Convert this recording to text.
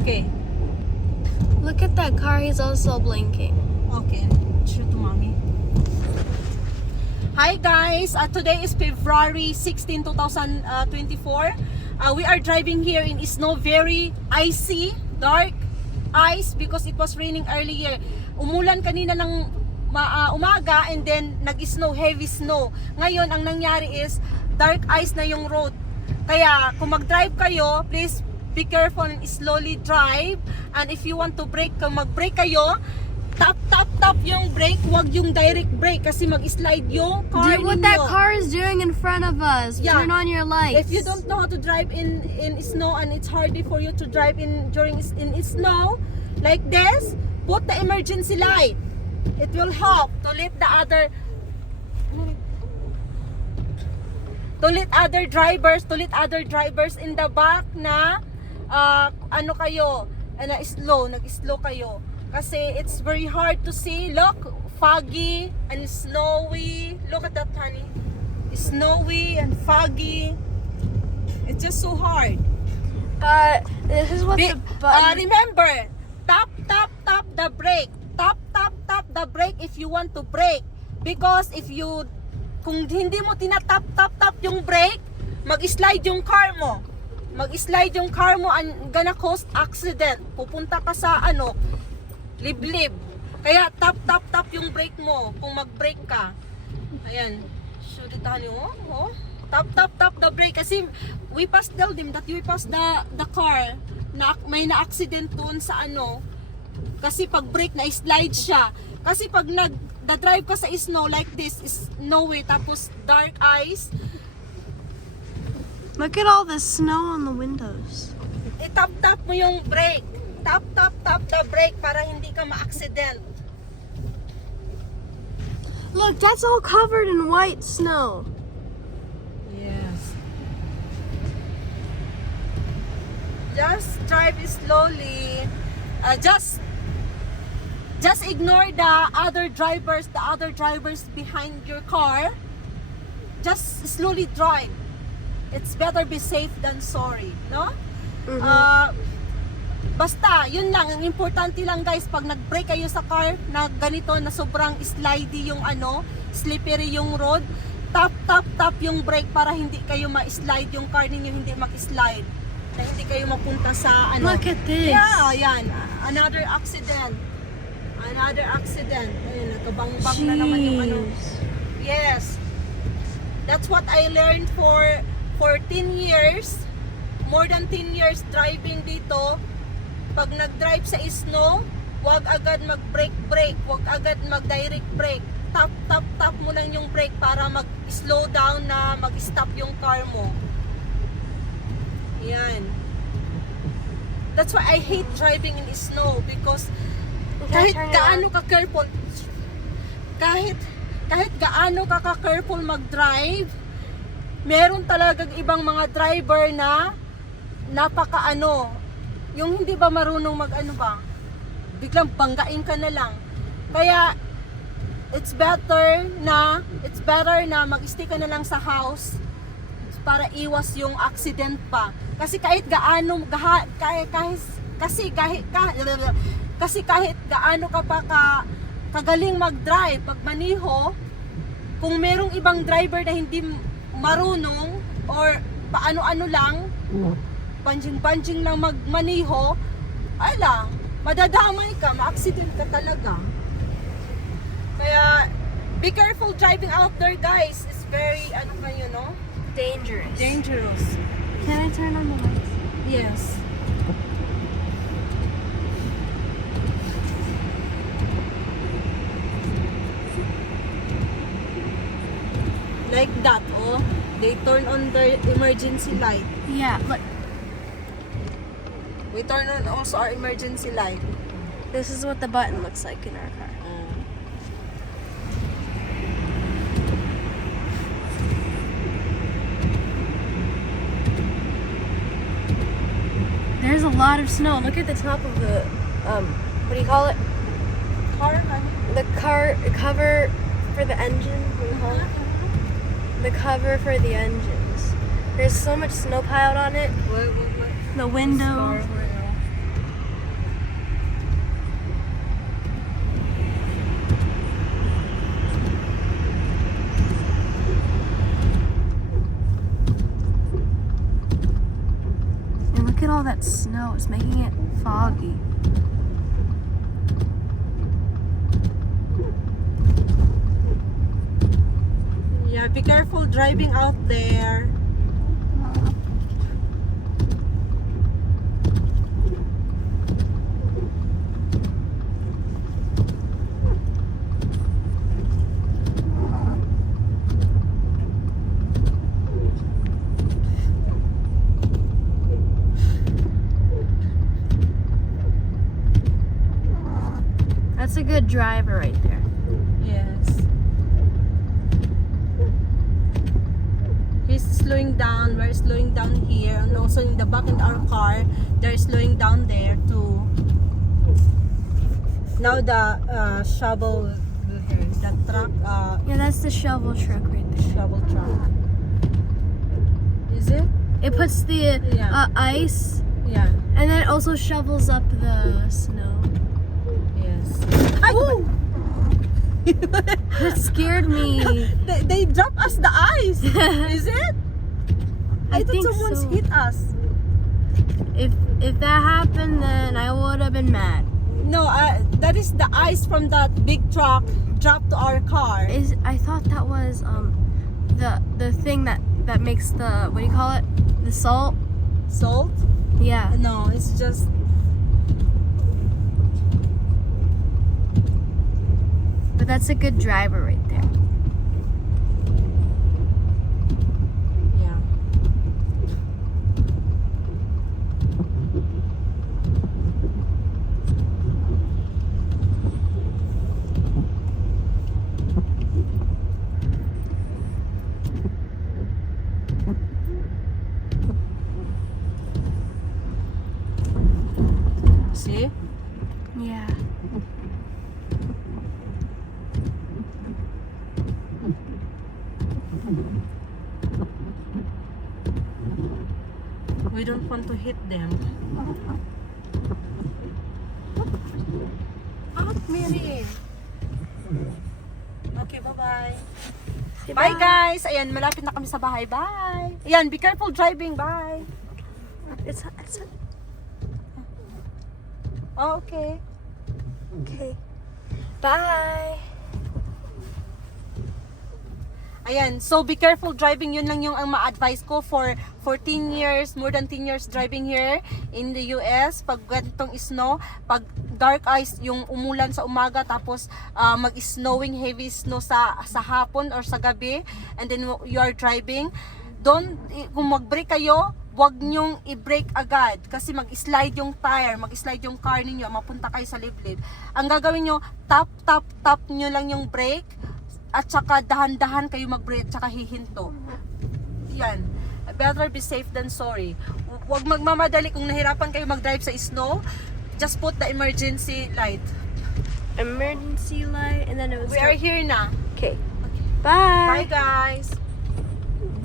Okay. Look at that car. He's also blinking. Okay. Show to mommy. Hi guys, uh, today is February 16, 2024. Uh, we are driving here in snow, very icy, dark ice because it was raining earlier. Umulan kanina ng ma- uh, umaga and then nag-snow, heavy snow. Ngayon, ang nangyari is dark ice na yung road. Kaya kung mag-drive kayo, please be careful and slowly drive. And if you want to brake, mag-brake kayo, tap tap tap yung brake, wag yung direct brake kasi mag-slide yung car Dude, what that car is doing in front of us. Yeah. Turn on your lights. If you don't know how to drive in in snow and it's harder for you to drive in during in snow like this, put the emergency light. It will help to let the other to let other drivers, to let other drivers in the back na ah, ano kayo, eh, na slow, nag-slow kayo. Kasi it's very hard to see. Look, foggy and snowy. Look at that, honey. Snowy and foggy. It's just so hard. But this is what Be- the uh, button. remember, tap, tap, tap the brake. Tap, tap, tap the brake if you want to brake. Because if you, kung hindi mo tinatap, tap, tap yung brake, mag-slide yung car mo. Mag-slide yung car mo and gonna cause accident. Pupunta ka sa ano, liblib. Kaya tap, tap, tap yung brake mo kung mag-brake ka. Ayan. Show it honey, oh, oh. Tap, tap, tap the brake. Kasi we passed, tell them that we passed the, the car na may na-accident doon sa ano. Kasi pag brake na slide siya. Kasi pag nag drive ka sa snow like this, is snowy, tapos dark ice, Look at all the snow on the windows. itap-tap mo yung brake. Tap, tap, tap the brake para hindi ka ma-accident. Look, that's all covered in white snow. Yes. Just drive slowly. Uh, just just ignore the other drivers, the other drivers behind your car. Just slowly drive. It's better be safe than sorry, no? Ah, basta, yun lang. Ang importante lang guys, pag nag-brake kayo sa car na ganito, na sobrang slidey yung ano, slippery yung road, tap, tap, tap yung brake para hindi kayo ma-slide yung car ninyo, hindi mag-slide. Na hindi kayo mapunta sa ano. Look at this. Yeah, yan. Another accident. Another accident. Ayun, nagkabang-bang na naman yung ano. Yes. That's what I learned for 14 years. More than 10 years driving dito. Pag nag-drive sa snow, wag agad mag-brake brake, wag agad mag-direct brake. Tap tap tap mo lang yung brake para mag-slow down na mag-stop yung car mo. Yan. That's why I hate driving in snow because kahit gaano ka careful kahit kahit gaano ka ka careful mag-drive meron talagang ibang mga driver na napaka ano yung hindi ba marunong mag ano ba? Biglang banggain ka na lang. Kaya it's better na it's better na mag-stay ka na lang sa house para iwas yung accident pa. Kasi kahit gaano gaha, kahit, kahit kasi kahit ka, kasi kahit gaano ka pa ka, kagaling mag-drive pag maniho kung merong ibang driver na hindi marunong or paano-ano lang panjing-panjing lang magmaniho ala madadamay ka ma-accident ka talaga. Kaya be careful driving out there guys. It's very ano kayo no? Dangerous. dangerous. Can I turn on the lights? yes like that oh they turn on the emergency light Yeah, but we turn on also our emergency light This is what the button looks like in our car. There's a lot of snow. Look at the top of the um what do you call it? car. The car cover for the engine the cover for the engines. There's so much snow piled on it. What, what, what? The window. And look at all that snow. It's making it foggy. Be careful driving out there. That's a good driver right there. Yes. He's slowing down. We're slowing down here. And also in the back in our car, they're slowing down there too. Now the uh, shovel, the truck, uh, Yeah, that's the shovel truck right there. shovel truck. Is it? It puts the Yeah. uh, ice Yeah. and then it also shovels up the snow. Yes. Ay, That scared me. they, they drop us the ice. Is it? I, I thought think someone's so. hit us. If if that happened, then I would have been mad. No, uh, that is the ice from that big truck dropped to our car. Is I thought that was um the the thing that that makes the what do you call it? The salt. Salt? Yeah. No, it's just But that's a good driver right there. We don't want to hit them. Ah, Mary. Okay, bye-bye. Bye guys! Ayan, malapit na kami sa bahay. Bye! Ayan, be careful driving. Bye! It's it's Oh, okay. okay. Bye. Ayan, so be careful driving. Yun lang yung ang ma-advise ko for 14 years, more than 10 years driving here in the US. Pag ganitong snow, pag dark ice, yung umulan sa umaga, tapos ah, mag-snowing, heavy snow sa, sa hapon or sa gabi, and then you are driving, don't, kung mag-brake kayo, wag nyong i-brake agad kasi mag-slide yung tire, mag-slide yung car ninyo, mapunta kayo sa liblib. Ang gagawin nyo, tap, tap, tap nyo lang yung brake, at saka dahan-dahan kayo mag-brake at saka hihinto. Yan. Better be safe than sorry. Hu- Huwag magmamadali kung nahirapan kayo mag-drive sa snow. Just put the emergency light. Emergency light, and then it was. We are here na. okay. Bye Bye. guys!